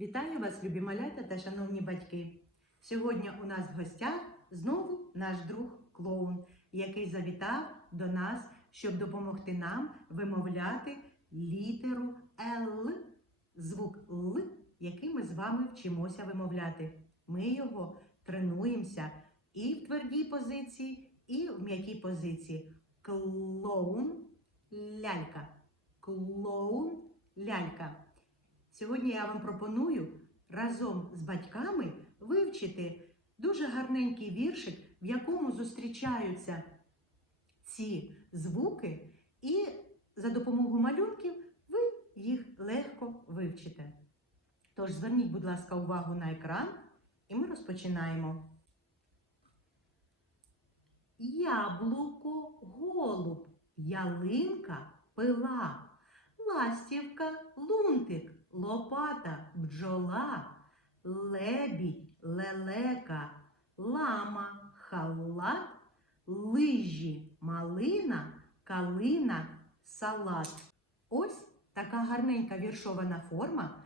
Вітаю вас, любі малята та шановні батьки. Сьогодні у нас в гостях знову наш друг клоун, який завітав до нас, щоб допомогти нам вимовляти літеру Л, звук Л, який ми з вами вчимося вимовляти. Ми його тренуємося і в твердій позиції, і в м'якій позиції. Клоун, лялька. Клоун, лялька. Сьогодні я вам пропоную разом з батьками вивчити дуже гарненький віршик, в якому зустрічаються ці звуки, і за допомогою малюнків ви їх легко вивчите. Тож зверніть, будь ласка, увагу на екран, і ми розпочинаємо. Яблуко, голуб, ялинка, пила. Ластівка, лунтик, лопата, бджола, лебідь, лелека, лама, халат, лижі, малина, калина, салат. Ось така гарненька віршована форма.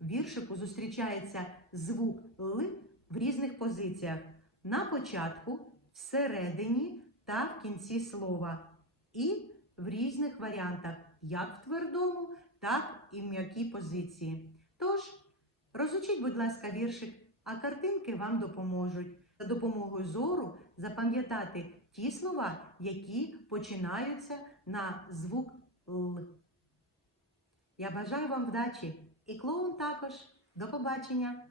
Віршику зустрічається звук Л в різних позиціях. На початку, всередині та в кінці слова. І в різних варіантах, як в твердому, так і в м'якій позиції. Тож, розучіть, будь ласка, віршик, а картинки вам допоможуть. За допомогою зору запам'ятати ті слова, які починаються на звук Л. Я бажаю вам вдачі і клоун також. До побачення!